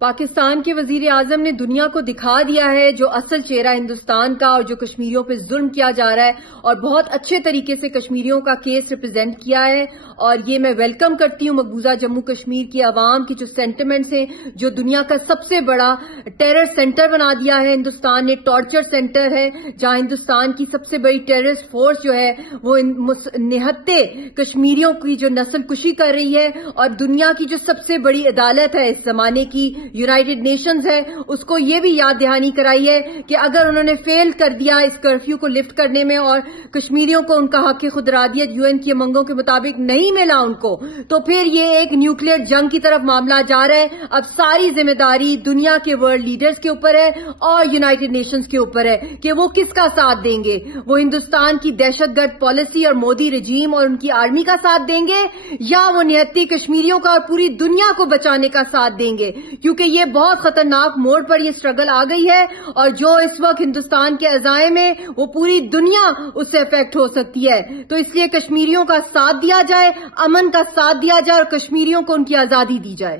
پاکستان کے وزیر اعظم نے دنیا کو دکھا دیا ہے جو اصل چہرہ ہندوستان کا اور جو کشمیریوں پہ ظلم کیا جا رہا ہے، اور بہت اچھے طریقے سے کشمیریوں کا کیس ریپرزینٹ کیا ہے. اور یہ میں ویلکم کرتی ہوں مقبوضہ جموں کشمیر کی عوام کی جو سینٹیمنٹس ہیں، جو دنیا کا سب سے بڑا ٹیرر سینٹر بنا دیا ہے ہندوستان نے، ٹارچر سینٹر ہے جہاں ہندوستان کی سب سے بڑی ٹیررسٹ فورس جو ہے وہ نہتے کشمیریوں کی جو نسل کشی کر رہی ہے. اور دنیا کی جو سب سے بڑی عدالت ہے اس زمانے کی، یونائٹڈ نیشنز ہے، اس کو یہ بھی یاد دہانی کرائی ہے کہ اگر انہوں نے فیل کر دیا اس کرفیو کو لفٹ کرنے میں اور کشمیریوں کو ان کا حق خودارادیت یو این کی امنگوں کے مطابق نہیں ملا ان کو، تو پھر یہ ایک نیوکلیئر جنگ کی طرف معاملہ جا رہا ہے. اب ساری ذمہ داری دنیا کے ورلڈ لیڈرز کے اوپر ہے اور یونائٹڈ نیشنز کے اوپر ہے کہ وہ کس کا ساتھ دیں گے. وہ ہندوستان کی دہشت گرد پالیسی اور مودی رجیم اور ان کی آرمی کا ساتھ دیں گے، یا وہ نہتی کشمیریوں کا اور پوری دنیا کو بچانے کا ساتھ دیں گے. کیونکہ یہ بہت خطرناک موڑ پر یہ سٹرگل آ گئی ہے، اور جو اس وقت ہندوستان کے عزائم میں وہ پوری دنیا اس سے افیکٹ ہو سکتی ہے. تو اس لیے کشمیریوں کا ساتھ دیا جائے، امن کا ساتھ دیا جائے اور کشمیریوں کو ان کی آزادی دی جائے.